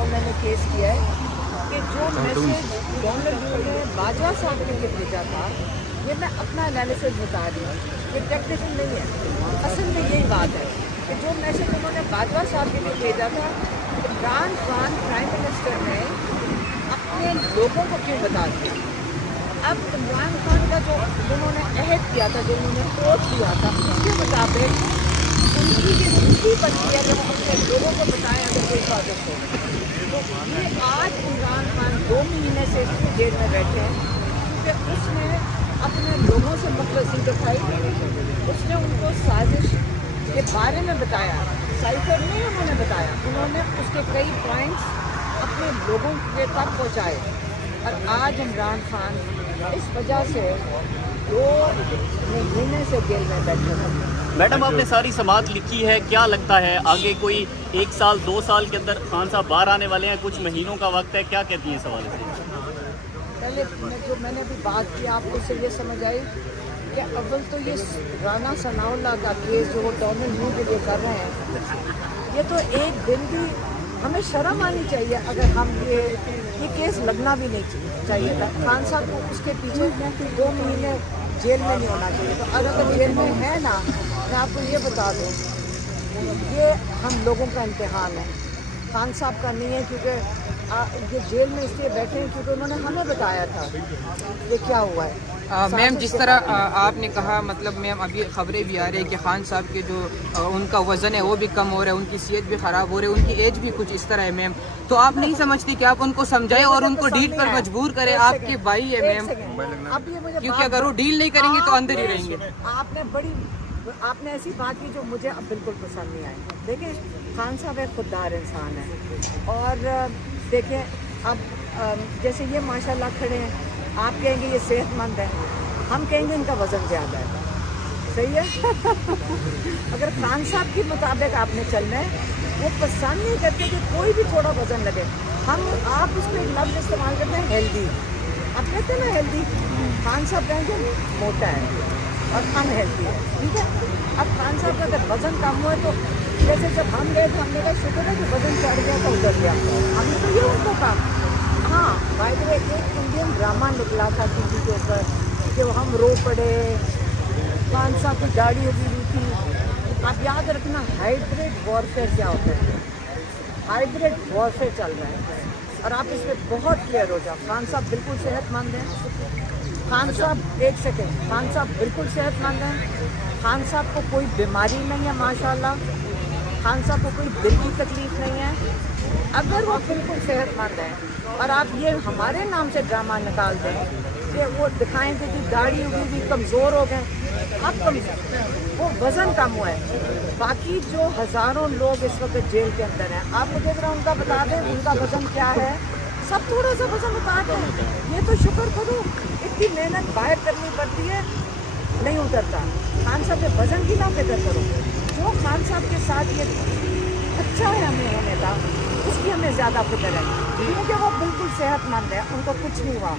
बनाओ मैं ने केस किया है कि जो मैसेज डोनाल्ड ट्रंप ने बाजवा साहब के लिए भेजा था, ये मैं अपना एनालिसिस बता रही हूँ, ये टेक्निकल नहीं है। असल में यही बात है कि जो मैसेज उन्होंने बाजवा साहब के लिए भेजा था, इमरान खान प्राइम मिनिस्टर ने अपने लोगों को क्यों बता दिया। अब इमरान खान का जो उन्होंने अहद किया था, जो उन्होंने कोर्ट किया था, उसके मुताबिक उनकी ये दूसरी बनती है कि वो अपने लोगों को बताएं अगर कोई साजिश हो। तो ये आज इमरान खान 2 महीने से इसलिए जेल में बैठे हैं क्योंकि उसने अपने लोगों से मुखलसी दिखाई, उसने उनको साजिश के बारे में बताया, साइफर नहीं उन्होंने बताया, उन्होंने उसके कई पॉइंट्स अपने लोगों के तक पहुँचाए। और आज इमरान खान इस वजह से 2 महीने से जेल में बैठे हैं। मैडम आपने सारी समाअत लिखी है, क्या लगता है आगे कोई 1 साल 2 साल के अंदर खान साहब बाहर आने वाले हैं, कुछ महीनों का वक्त है, क्या कहती हैं इस हवाले से? पहले जो मैंने अभी बात की आपको से ये समझ आई कि अव्वल तो ये राना सनाउल्लाह का केस जो वो डोनाल्ड ट्रंप के लिए कर रहे हैं, ये तो एक दिन भी हमें शर्म आनी चाहिए अगर हम ये केस लगना भी नहीं चाहिए था। खान साहब को उसके पीछे 2 महीने जेल में नहीं होना चाहिए। तो अगर जेल में है ना, मैं आपको ये बता दूँ, ये हम लोगों का इम्तिहान है, खान साहब का नहीं है। क्योंकि ये जेल में इसलिए बैठे हैं क्योंकि उन्होंने हमें बताया था ये क्या हुआ है। मैम जिस तरह आपने कहा, मतलब मैम अभी खबरें भी आ रही है कि खान साहब के जो उनका वज़न है वो भी कम हो रहा है, उनकी सेहत भी ख़राब हो रही है, उनकी एज भी कुछ इस तरह है मैम। तो आप नहीं समझती कि आप उनको समझाएं और उनको डील पर मजबूर करें? आपके भाई है मैम, क्योंकि अगर वो डील नहीं करेंगे तो अंदर ही रहेंगे। आपने ऐसी बात की जो मुझे अब बिल्कुल पसंद नहीं आई। देखिए, खान साहब एक खुददार इंसान है और देखें अब जैसे ये माशाल्लाह खड़े हैं, आप कहेंगे ये सेहतमंद है, हम कहेंगे इनका वज़न ज़्यादा है, सही है। अगर खान साहब के मुताबिक आपने चलना है, वो पसंद नहीं करते कि कोई भी थोड़ा वज़न लगे। आप उसको एक लफ्ज़ इस्तेमाल करते हैं हेल्दी, आप कहते हैं ना हेल्दी, खान साहब कहेंगे मोटा है और अनहेल्दी है, ठीक है। अब खान साहब का अगर वज़न कम हुआ तो जैसे जब हम गए तो हमने कहा शुक्र है कि वज़न चढ़ गया तो उतर गया, हमने तो ये उनको कहा। हाँ, बाय द वे एक इंडियन ड्रामा निकला था टीवी के ऊपर कि हम रो पड़े, खान साहब की गाड़ी उगी हुई थी। आप याद रखना हाइब्रिड वॉरफेयर क्या होता है, हाइब्रिड वॉरफेयर चल रहा है और आप इस पर बहुत क्लियर हो जाओ। खान साहब बिल्कुल सेहतमंद हैं, खान साहब एक सेकेंड, खान साहब बिल्कुल सेहतमंद हैं, खान साहब को कोई बीमारी नहीं है माशाल्लाह, खान साहब को कोई दिल की तकलीफ़ नहीं है। अगर वो बिल्कुल सेहतमंद है और आप ये हमारे नाम से ड्रामा निकाल दें कि वो दिखाएंगे कि दाढ़ी उगी हुई कमज़ोर हो गए, अब वो वज़न कम हुआ है। बाकी जो हज़ारों लोग इस वक्त जेल के अंदर हैं, आपको देख रहा हूँ, उनका बता दें उनका वज़न क्या है, सब थोड़ा सा वज़न बता दें। ये तो शुक्र करो, इतनी मेहनत बाहर करनी पड़ती है, नहीं उतरता। खान साहब के वज़न की ना फिक्र करो, जो खान साहब के साथ ये अच्छा है हमें होने का, उसकी हमें ज़्यादा फिक्र है क्योंकि वो बिल्कुल सेहतमंद है, उनको कुछ नहीं हुआ।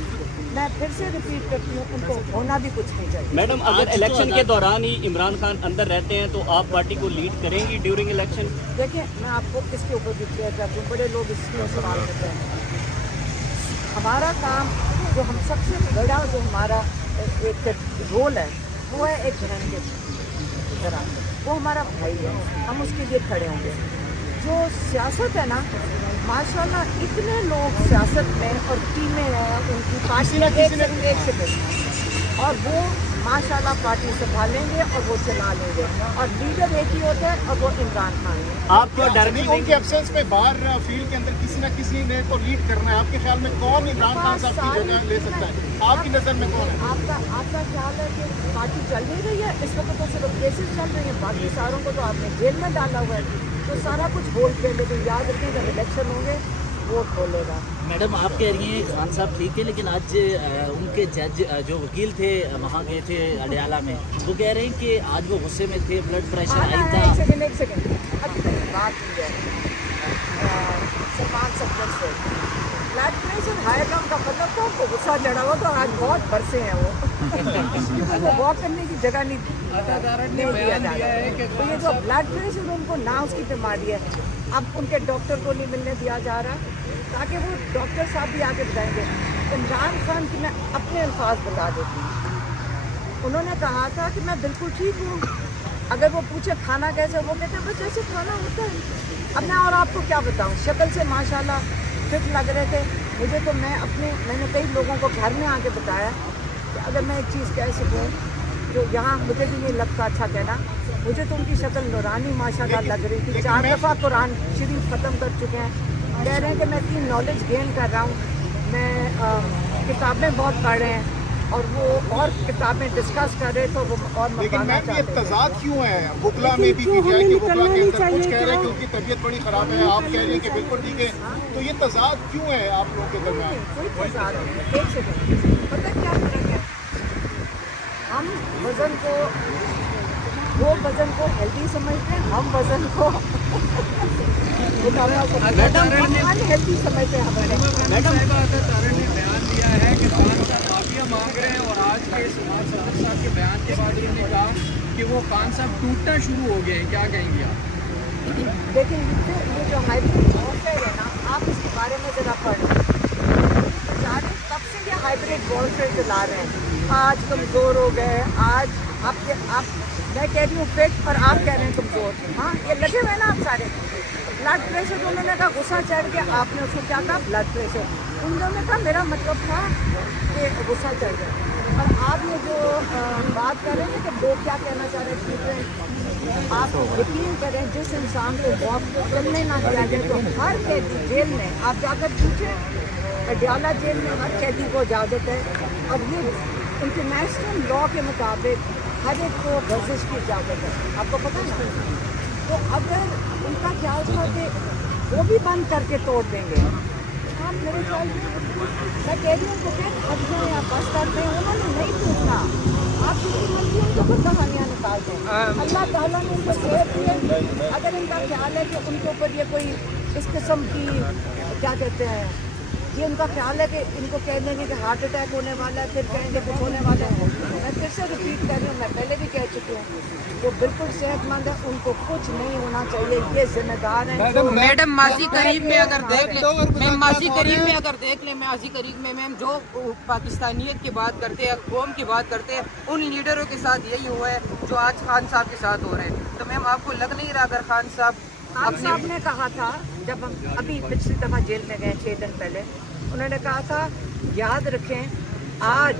मैं फिर से रिपीट करती हूँ, उनको होना भी कुछ नहीं चाहिए। मैडम अगर इलेक्शन के दौरान ही इमरान खान अंदर रहते हैं तो आप पार्टी को लीड करेंगी ड्यूरिंग इलेक्शन? देखिए, मैं आपको इसके ऊपर भी क्लियर करती हूँ, बड़े लोग इसमें सवाल करते हैं। हमारा काम जो हम सबसे बड़ा जो हमारा एक रोल है वो है एक बहन के तरह, वो हमारा भाई है, हम उसके लिए खड़े होंगे। जो सियासत है ना, माशाल्लाह इतने लोग सियासत में और टीमें हैं, उनकी पार्टी एक सेकंड, और वो माशाल्लाह पार्टी संभालेंगे और वो चला लेंगे, और लीडर एक ही होता है और वो इमरान खान है। आपको डायरेक्टली उनके एब्सेंस में बाहर फील्ड के अंदर किसी न किसी ने तो लीड करना है। आपके ख्याल में कौन इमरान खान साहब की जगह ले सकता है? आपकी नज़र में कौन है? आपका ख्याल है कि पार्टी चल नहीं रही है इस वक्त, तो सिर्फ केसेस चल रही हैं, बाकी सारों को तो आपने जेल में डाला हुआ है, तो सारा कुछ होल्ड कर लेकिन याद रखें जब इलेक्शन होंगे वो खोलेगा। मैडम आप कह रही हैं खान साहब ठीक है, लेकिन आज उनके जज जो वकील थे वहाँ गए थे अडयाला में, वो कह रहे हैं कि आज वो गुस्से में थे, ब्लड प्रेशर हाई था। एक सेकेंड अभी तक बात की है 5 सब्जेक्ट से, blood pressure pressure high ground का मतलब था, उनको गुस्सा चढ़ा हुआ तो आज बहुत बरसे हैं वो उनको वॉक करने की जगह नहीं दिया जा रहा है। तो ये जो ब्लड प्रेशर उनको ना उसकी बीमारी है, अब उनके डॉक्टर को नहीं मिलने दिया जा रहा ताकि वो डॉक्टर साहब भी आके बताएंगे। इमरान खान की मैं अपने अल्फाज बता देती हूँ, उन्होंने कहा था कि मैं बिल्कुल ठीक हूँ, अगर वो पूछे खाना कैसे, वो कहते हैं बस जैसे खाना होता है। अब मैं और आपको क्या बताऊँ, शक्ल से माशाल्लाह फिट लग रहे थे मुझे, तो मैंने कई लोगों को घर में आके बताया कि अगर मैं एक चीज़ कह सकूँ जो यहाँ मुझे भी नहीं लगता अच्छा कहना, मुझे तो उनकी शक्ल नूरानी माशाल्लाह लग रही थी। 4 दफ़ा कुरान शरीफ ख़त्म कर चुके हैं, कह रहे हैं कि मैं 3 नॉलेज गेन कर रहा हूँ, मैं किताबें बहुत पढ़ रहे हैं और वो और किताबें डिस्कस कर रहे तो वो और लेकिन मकाना मैम ये चाहते थे। तजाद क्यों है बुकला में भी की जाए कि बुकला के अंदर कुछ कह रहे हैं कि उनकी तबीयत बड़ी खराब है, आप कह रहे हैं कि बिल्कुल ठीक है, तो ये तजाद क्यों है आप लोगों के दरमियान? कोई तजाद नहीं। एक सेकंड, पता क्या फर्क है, हम वजन को वो वजन को हेल्दी समझते हैं, हम वजन को अनहेल्दी समझते हैं हमारे। मांग रहे हैं और आज के समाज सदर साहब के बयान के बाद उन्होंने कहा कि वो खान साहब टूटना शुरू हो गए हैं, क्या कहेंगे आप? लेकिन ये जो हाइब्रिड वॉरफेयर है ना, आप इसके बारे में ज़रा पढ़ तब से ये हाइब्रिड वॉरफेयर चला रहे हैं। आज कमज़ोर हो गए, आज आप मैं कह रही हूँ फिट और आप कह रहे हैं कमज़ोर। हाँ, ये लगे हुए ना आप सारे। ब्लड प्रेशर तो उन्होंने कहा गुस्सा चढ़ गया, आपने उसको क्या कहा ब्लड प्रेशर, उन्होंने कहा मेरा मतलब था कि गुस्सा चढ़ गया। और आप ये जो बात कर रहे हैं कि लोग क्या कहना चाह रहे हैं, आप यकीन करें जिस इंसान को वॉक करने ना दिया जाए तो हर कैदी जेल में आप जाकर पूछें, अडियाला जेल में हर कैदी को इजाज़त है और ये इंटरनेशनल लॉ के मुताबिक हर एक को वर्जिश की इजाज़त है, आपको पता है। तो अगर उनका ख्याल था कि वो भी बंद करके तोड़ देंगे, आप मेरे ख्याल में मैं कह रही हूँ तो फिर अब जो आप बस करते हैं उन्होंने नहीं पूछना, आप किसी मर्जी उनको खुद कहानियाँ निकाल दें। अल्लाह ताला ने उनको सेहत दी है, अगर इनका ख्याल है कि उनके ऊपर ये कोई इस किस्म की क्या कहते हैं, ये उनका ख्याल है कि इनको कह देंगे कि हार्ट अटैक होने वाला है, फिर कहेंगे कुछ होने वाला है, मैं फिर से रिपीट कर रही हूँ, मैं पहले भी कह चुकी हूँ, वो बिल्कुल सेहतमंद है, उनको कुछ नहीं होना चाहिए, ये जिम्मेदार हैं। मैडम माजी करीब में अगर देख लें, मैम माजी करीब में अगर देख लें, माजी करीब में मैम जो पाकिस्तानियत की बात करते हैं, कौम की बात करते हैं, उन लीडरों के साथ यही हुआ है जो आज खान साहब के साथ हो रहे हैं। तो मैम आपको लग नहीं रहा अगर खान साहब ने कहा था जब हम अभी पिछली दफ़ा जेल में गए 6 दिन पहले, उन्होंने कहा था याद रखें आज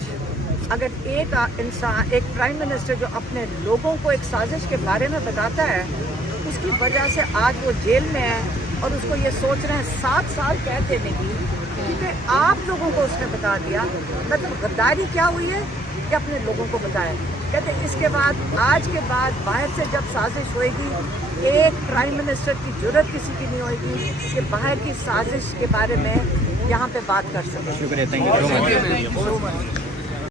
अगर एक इंसान, एक प्राइम मिनिस्टर जो अपने लोगों को एक साजिश के बारे में बताता है, उसकी वजह से आज वो जेल में है और उसको ये सोच रहे हैं 7 साल कैद देने की, क्योंकि आप लोगों को उसने बता दिया। मतलब गद्दारी क्या हुई है कि अपने लोगों को बताया। कहते इसके बाद आज के बाद बाहर से जब साजिश होएगी, एक प्राइम मिनिस्टर की जरूरत किसी की नहीं होगी कि बाहर की साजिश के बारे में यहाँ पे बात कर सके। शुक्रिया, थैंक यू सो मच।